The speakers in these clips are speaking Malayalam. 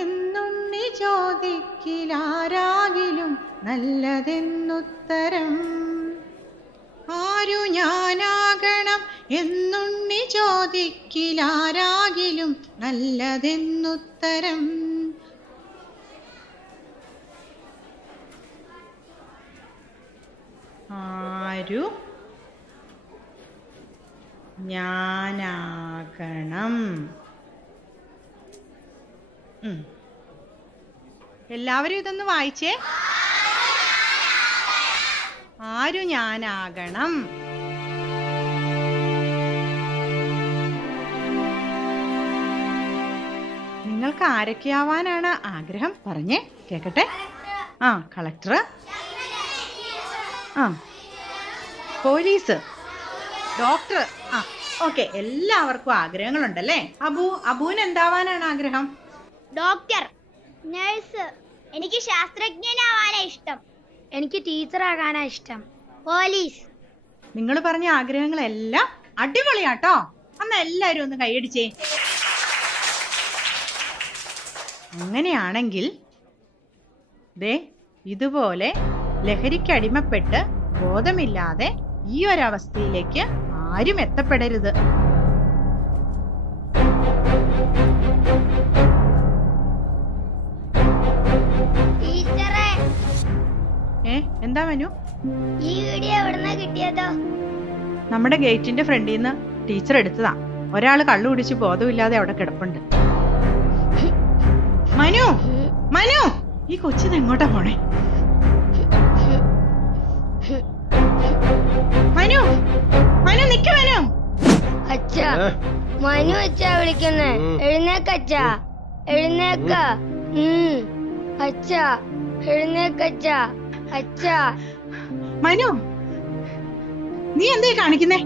എന്നുണ്ണി ചോദിക്കിലാരാകിലും നല്ലതെന്നുത്തരം. ആരു ഞാനാകണം എന്നുണ്ണി ചോദിക്കിലാരാകിലും നല്ലതെന്നുത്തരം. ആരു ഞാനാകണം. എല്ലാവരും ഇതൊന്ന് വായിച്ചേ. ആരു ഞാനാകണം. നിങ്ങൾക്ക് ആരൊക്കെയാവാനാണ് ആഗ്രഹം? പറഞ്ഞേ കേക്കട്ടെ. Collector, police, doctor. ഓക്കെ, എല്ലാവർക്കും ആഗ്രഹങ്ങളുണ്ടല്ലേ? അബുവിന് എന്താവാനാണ് ആഗ്രഹം? Doctor, nurse. എനിക്ക് ശാസ്ത്രജ്ഞനാവാനാ ഇഷ്ടം. എനിക്ക് ടീച്ചർ ആകാനാ ഇഷ്ടം. പോലീസ്. നിങ്ങൾ പറഞ്ഞ ആഗ്രഹങ്ങളെല്ലാം അടിപൊളിയാട്ടോ. അന്ന് എല്ലാവരും ഒന്ന് കൈയടിച്ചേ. അങ്ങനെയാണെങ്കിൽ ദേ ഇതുപോലെ ലഹരിക്കടിമപ്പെട്ട് ബോധമില്ലാതെ ഈ ഒരവസ്ഥയിലേക്ക് ആരും എത്തപ്പെടരുത്. എന്താ മനു? ഈ വീഡിയോ എവിടുന്നാ കിട്ടിയതോ? നമ്മുടെ ഗേറ്റിന്റെ ഫ്രണ്ടിൽ നിന്ന് ടീച്ചർ എടുത്തതാ. ഒരാള് കള്ളു കുടിച്ച് ബോധമില്ലാതെ അവിടെ കിടപ്പുണ്ട്. മനു, മനു, ഈ കൊച്ചിന് എങ്ങോട്ടാ പോണേ? മനു, മനു നിക്ക. മനു, അച്ഛാ, മനു അച്ഛാ വിളിക്കുന്നേ. എഴുന്നേക്കച്ചാ, എഴുന്നേക്ക. അച്ഛാ, എഴുന്നേക്കച്ചാ. അച്ഛാ. മനു, നീ എന്തേ കാണിക്കുന്നേ?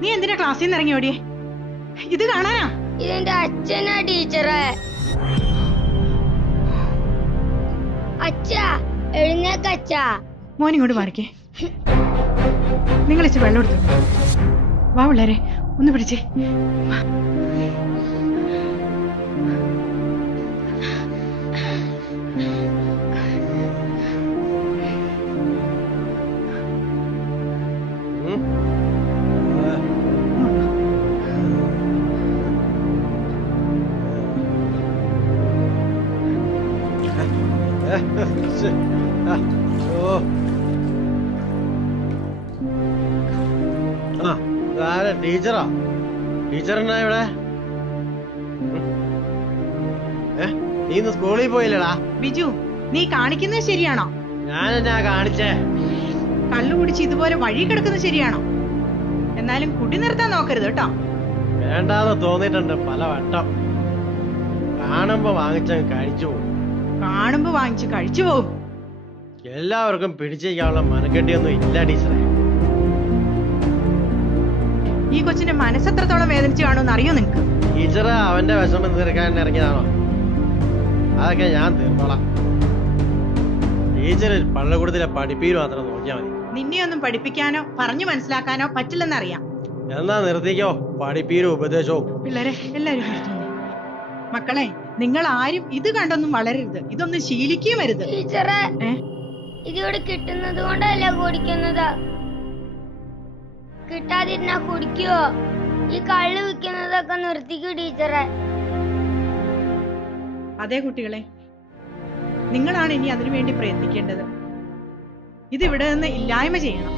നീ എന്തിനാ ക്ലാസ്സിൽ നിന്ന് ഇറങ്ങി ഓടിയേ? ഇത് കാണാനാ? ഇതെന്റെ അച്ഛനാ ടീച്ചറെ. അച്ഛാ, എഴുന്നേക്കച്ചാ. മോനിങ്ങോട്ട് മാറിക്കേ. നിങ്ങൾ ഇച്ചിരി വെള്ളം എടുത്തു. വാ പിള്ളേരെ, ഒന്ന് പിടിച്ചേ. ടീച്ചറാ? ടീച്ചറെന്നാ ഇവിടെ? നീ ഇന്ന് സ്കൂളിൽ പോയില്ലടാ? ബിജു, നീ കാണിക്കുന്നത് ശരിയാണോ? ഞാനെന്നാ കാണിച്ചേ? കള്ളു കുടിച്ച് ഇതുപോലെ വഴി കിടക്കുന്നത് ശരിയാണോ? എന്നാലും കുടി നിർത്താൻ നോക്കരുത് കേട്ടോ. വേണ്ടാന്ന് തോന്നിയിട്ടുണ്ട് പല വട്ടം. കാണുമ്പോ വാങ്ങിച്ചങ്ങ് കഴിച്ചു പോകും. കാണുമ്പോ വാങ്ങിച്ച് കഴിച്ചു പോകും. എല്ലാവർക്കും പിടിച്ചേക്കാനുള്ള മനക്കെട്ടിയൊന്നും ഇല്ല ടീച്ചറെ. ഈ കൊച്ചിന്റെ മനസ്സെത്രത്തോളം വേദനിച്ചു കാണുമെന്ന് അറിയോ നിങ്ങക്ക്? ടീച്ചറ് അവന്റെ വിഷമം തീർക്കാൻ ഇറങ്ങിയതാണോ? അതൊക്കെ ഞാൻ തീർന്നോളാം. ടീച്ചർ പള്ളിക്കൂടത്തിലെ പഠിപ്പീര് മാത്രം നോക്കിയാൽ മതി. നിന്നെയൊന്നും പഠിപ്പിക്കാനോ പറഞ്ഞു മനസ്സിലാക്കാനോ പറ്റില്ലെന്നറിയാം. എന്നാ നിർത്തിക്കോ പഠിപ്പീരും ഉപദേശവും. പിള്ളേരെ എല്ലാരും മക്കളെ, നിങ്ങൾ ആരും ഇത് കണ്ടൊന്നും വളരരുത്. ഇതൊന്നും ശീലിക്കുകയും വരുത്. ടീച്ചറെ, ഇതിവിടെ കിട്ടുന്നത് കൊണ്ടല്ല കുടിക്കുന്നത്. കിട്ടാതിരുന്നാ കുടിക്കുവോ? ഈ കള്ള് വിൽക്കുന്നതൊക്കെ നിർത്തിക്കൂ ടീച്ചറെ. അതെ കുട്ടികളെ, നിങ്ങളാണ് ഇനി അതിനു വേണ്ടി പ്രയത്നിക്കേണ്ടത്. ഇതിവിടെ നിന്ന് ഇല്ലായ്മ ചെയ്യണം.